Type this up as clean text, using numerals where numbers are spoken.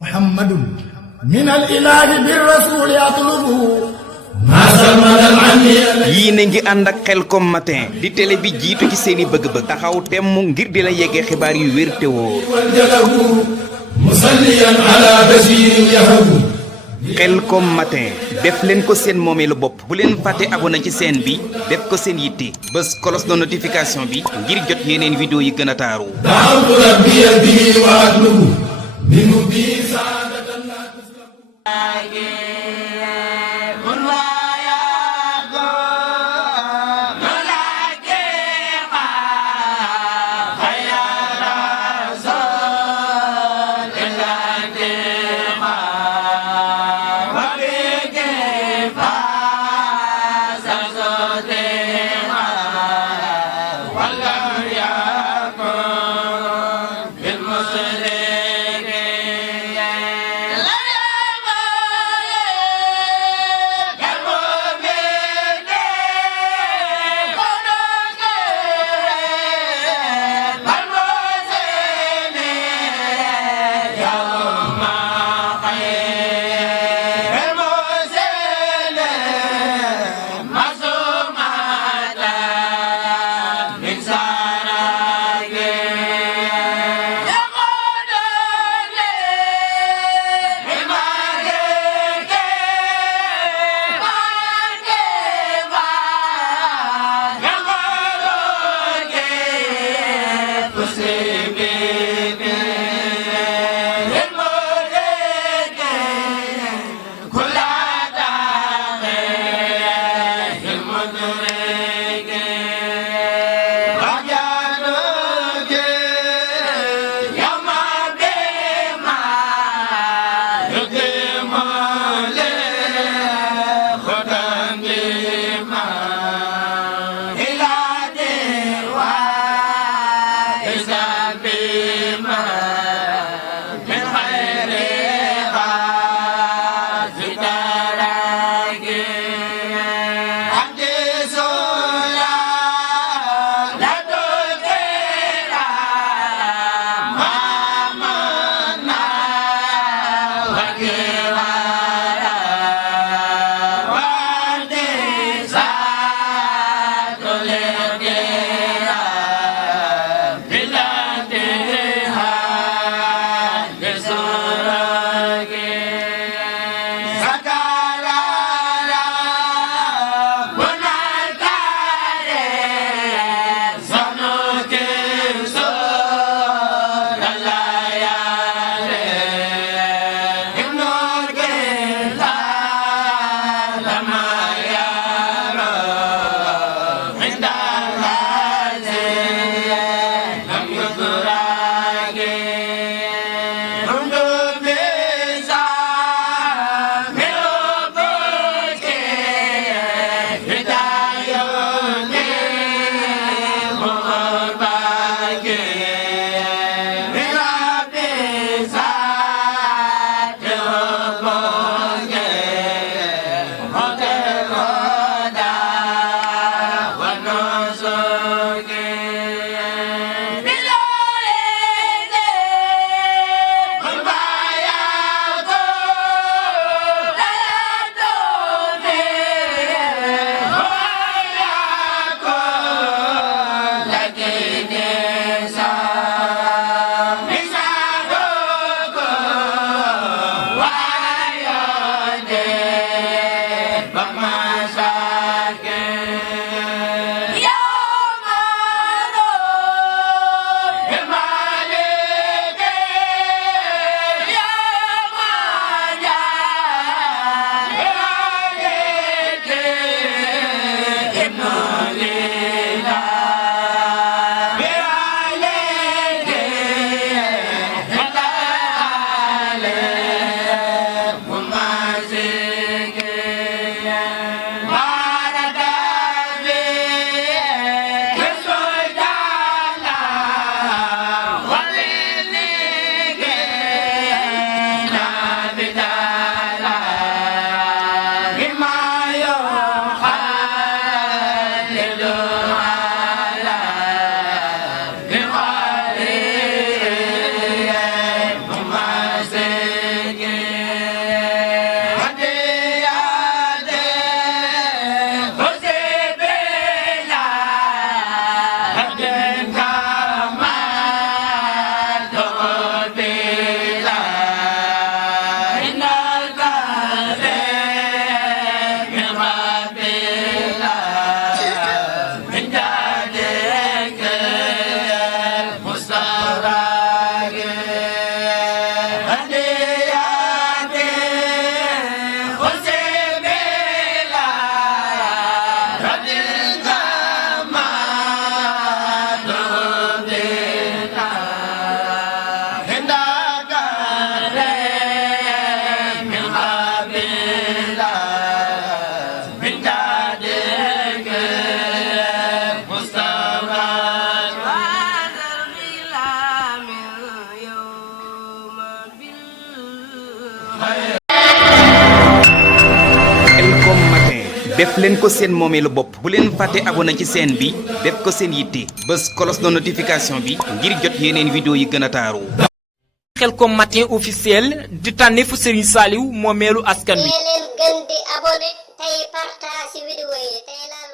محمد من الإله بالرسول يطلب yii na ngi ànd ak Khelcom matin di télé bi jiitu ci seeni bëgg-bëgg taxaw temm ngir di la yeggee xibaar yu wér te wóor musalliyan ala bashir yahabu Khelcom matin def leen ko seen moomeelu bopp bu leen fàtte abonné ci chaîne bi def ko seen yitte bés cloche de notification bi ngir jot yeneen vidéo yi gën a taaru da'awtu rabbi bihi wa atlubu minhu bi saadatan la tuslabu Khelcom matin def leen ko seen moomeelu bopp bu leen fàtte abonné ci chaîne bi def ko seen yitte bës cloche de notification bi ngir jot yeneen vidéo yi gën a taaru. Khelcom matin officiel di tànneefu Serigne Saliou moomeelu askan wi. leen gën di abonné tey partage vidéo yi tey laal